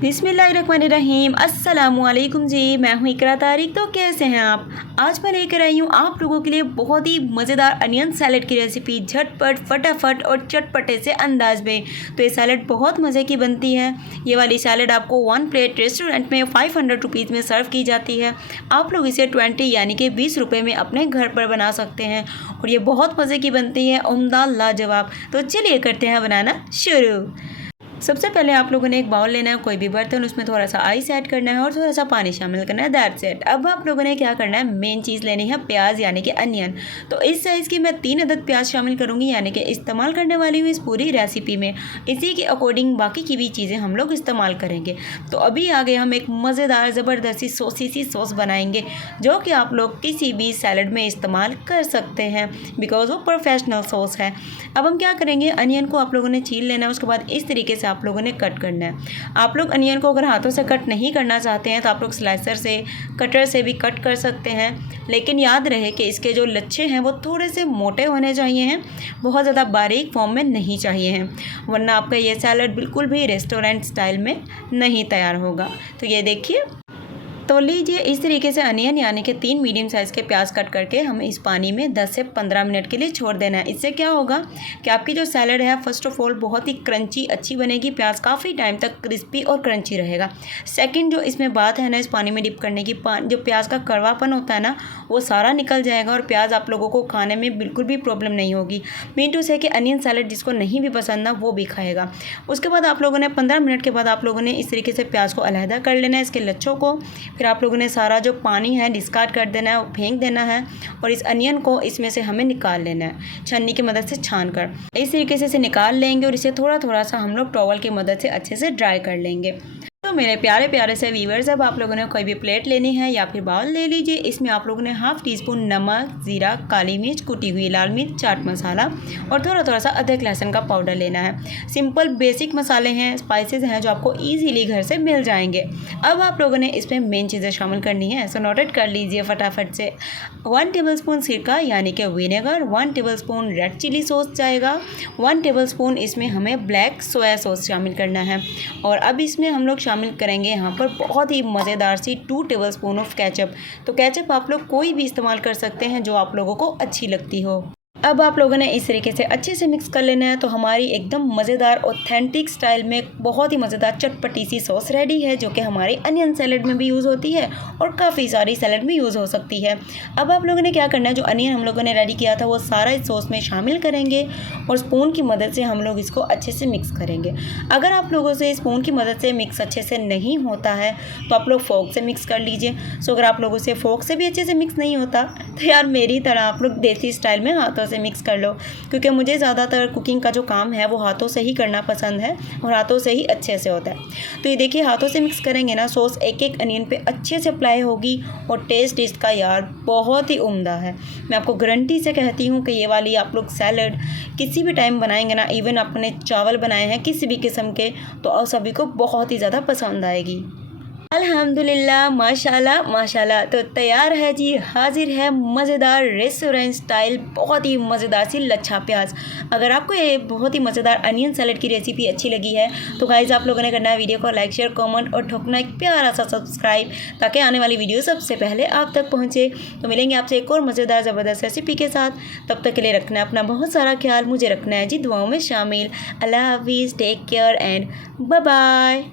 बिस्मिल्लाहिर्रहमानिर्रहीम। अस्सलामुअलैकुम जी, मैं हूँ इकरा तारिक। तो कैसे हैं आप? आज मैं लेकर आई हूँ आप लोगों के लिए बहुत ही मज़ेदार अनियन सैलेड की रेसिपी, झटपट फटाफट और चटपटे से अंदाज में। तो ये सैलेड बहुत मज़े की बनती है। ये वाली सैलेड आपको 1 प्लेट रेस्टोरेंट में 500 रुपीज़ में सर्व की जाती है। आप लोग इसे 20 यानी कि 20 रुपये में अपने घर पर बना सकते हैं और ये बहुत मज़े की बनती है, उम्दा लाजवाब। तो चलिए करते हैं बनाना शुरू। सबसे पहले आप लोगों ने एक बाउल लेना है, कोई भी बर्तन, उसमें थोड़ा सा आइस ऐड करना है और थोड़ा सा पानी शामिल करना है। That's it. अब आप लोगों ने क्या करना है, मेन चीज़ लेनी है प्याज यानी कि अनियन। तो इस साइज़ की मैं 3 अदद प्याज शामिल करूँगी, यानी कि इस्तेमाल करने वाली हूँ इस पूरी रेसिपी में। इसी के अकॉर्डिंग बाकी की भी चीज़ें हम लोग इस्तेमाल करेंगे। तो अभी आगे हम एक मज़ेदार ज़बरदस्ती सॉसी सी सॉस बनाएंगे, जो कि आप लोग किसी भी सैलड में इस्तेमाल कर सकते हैं, बिकॉज वो प्रोफेशनल सॉस है। अब हम क्या करेंगे, अनियन को आप लोगों ने छील लेना है, उसके बाद इस तरीके से आप लोगों ने कट करना है। आप लोग अनियन को अगर हाथों से कट नहीं करना चाहते हैं तो आप लोग स्लाइसर से, कटर से भी कट कर सकते हैं, लेकिन याद रहे कि इसके जो लच्छे हैं वो थोड़े से मोटे होने चाहिए हैं, बहुत ज़्यादा बारीक फॉर्म में नहीं चाहिए हैं, वरना आपका ये सैलड बिल्कुल भी रेस्टोरेंट स्टाइल में नहीं तैयार होगा। तो ये देखिए, तो लीजिए इस तरीके से अनियन यानी कि 3 मीडियम साइज़ के प्याज कट करके हमें इस पानी में 10 से 15 मिनट के लिए छोड़ देना है। इससे क्या होगा कि आपकी जो सैलड है फर्स्ट ऑफ ऑल बहुत ही क्रंची अच्छी बनेगी, प्याज काफ़ी टाइम तक क्रिस्पी और क्रंची रहेगा। सेकंड जो इसमें बात है ना, इस पानी में डिप करने की, जो प्याज का कड़वापन होता है ना वो सारा निकल जाएगा और प्याज आप लोगों को खाने में बिल्कुल भी प्रॉब्लम नहीं होगी। मीन टू से कि अनियन सैलड जिसको नहीं भी पसंद ना वो भी खाएगा। उसके बाद आप लोगों ने 15 मिनट के बाद आप लोगों ने इस तरीके से प्याज को अलहदा कर लेना है, इसके लच्छों को। फिर आप लोगों ने सारा जो पानी है डिस्कार्ड कर देना है, फेंक देना है और इस अनियन को इसमें से हमें निकाल लेना है छन्नी की मदद से छान कर। इस तरीके से इसे निकाल लेंगे और इसे थोड़ा थोड़ा सा हम लोग टॉवल की मदद से अच्छे से ड्राई कर लेंगे। तो मेरे प्यारे प्यारे से व्यूअर्स, अब आप लोगों ने कोई भी प्लेट लेनी है या फिर बाउल ले लीजिए। इसमें आप लोगों ने हाफ़ टी स्पून नमक, ज़ीरा, काली मिर्च, कुटी हुई लाल मिर्च, चाट मसाला और थोड़ा थोड़ा सा अदरक लहसुन का पाउडर लेना है। सिंपल बेसिक मसाले हैं, स्पाइसेस हैं जो आपको ईजीली घर से मिल जाएंगे। अब आप लोगों ने इसमें मेन चीज़ें शामिल करनी है, सो नोटेड कर लीजिए फटाफट से। 1 टेबल स्पून सिरका यानी कि vinegar, 1 tablespoon red chilli sauce जाएगा, 1 टेबल स्पून इसमें हमें ब्लैक सोया सॉस शामिल करना है। और अब इसमें हम लोग शामिल करेंगे यहाँ पर बहुत ही मज़ेदार सी 2 टेबल स्पून ऑफ केचप। तो केचप आप लोग कोई भी इस्तेमाल कर सकते हैं जो आप लोगों को अच्छी लगती हो। अब आप लोगों ने इस तरीके से अच्छे से मिक्स कर लेना है। तो हमारी एकदम मज़ेदार ऑथेंटिक स्टाइल में बहुत ही मज़ेदार चटपटी सी सॉस रेडी है, जो कि हमारे अनियन सैलड में भी यूज़ होती है और काफ़ी सारी सैलड में यूज़ हो सकती है। अब आप लोगों ने क्या करना है, जो अनियन हम लोगों ने रेडी किया था वो सारा इस सॉस में शामिल करेंगे और स्पून की मदद से हम लोग इसको अच्छे से मिक्स करेंगे। अगर आप लोगों से स्पून की मदद से मिक्स अच्छे से नहीं होता है तो आप लोग फोर्क से मिक्स कर लीजिए। सो अगर आप लोगों से फोर्क से भी अच्छे से मिक्स नहीं होता तो यार मेरी तरह आप लोग देसी स्टाइल में हाथों से मिक्स कर लो, क्योंकि मुझे ज़्यादातर कुकिंग का जो काम है वो हाथों से ही करना पसंद है और हाथों से ही अच्छे से होता है। तो ये देखिए, हाथों से मिक्स करेंगे ना, सॉस एक एक अनियन पे अच्छे से अप्लाई होगी और टेस्ट इसका यार बहुत ही उम्दा है। मैं आपको गारंटी से कहती हूँ कि ये वाली आप लोग सैलड किसी भी टाइम बनाएंगे ना, इवन अपने चावल बनाए हैं किसी भी किस्म के, तो सभी को बहुत ही ज़्यादा पसंद आएगी। अल्हम्दुलिल्लाह, माशाल्लाह माशाल्लाह। तो तैयार है जी, हाजिर है मज़ेदार रेस्टोरेंट स्टाइल बहुत ही मज़ेदार सी लच्छा प्याज। अगर आपको ये बहुत ही मज़ेदार अनियन सैलड की रेसिपी अच्छी लगी है तो गाइस आप लोगों ने करना है वीडियो को लाइक, शेयर, कमेंट और ठोकना एक प्यारा सा सब्सक्राइब, ताकि आने वाली वीडियो सबसे पहले आप तक पहुँचे। तो मिलेंगे आपसे एक और मज़ेदार ज़बरदस्त रेसिपी के साथ। तब तक के लिए रखना है अपना बहुत सारा ख्याल, मुझे रखना है जी दुआओं में शामिल। अल्लाह हाफिज़, take care and bye bye.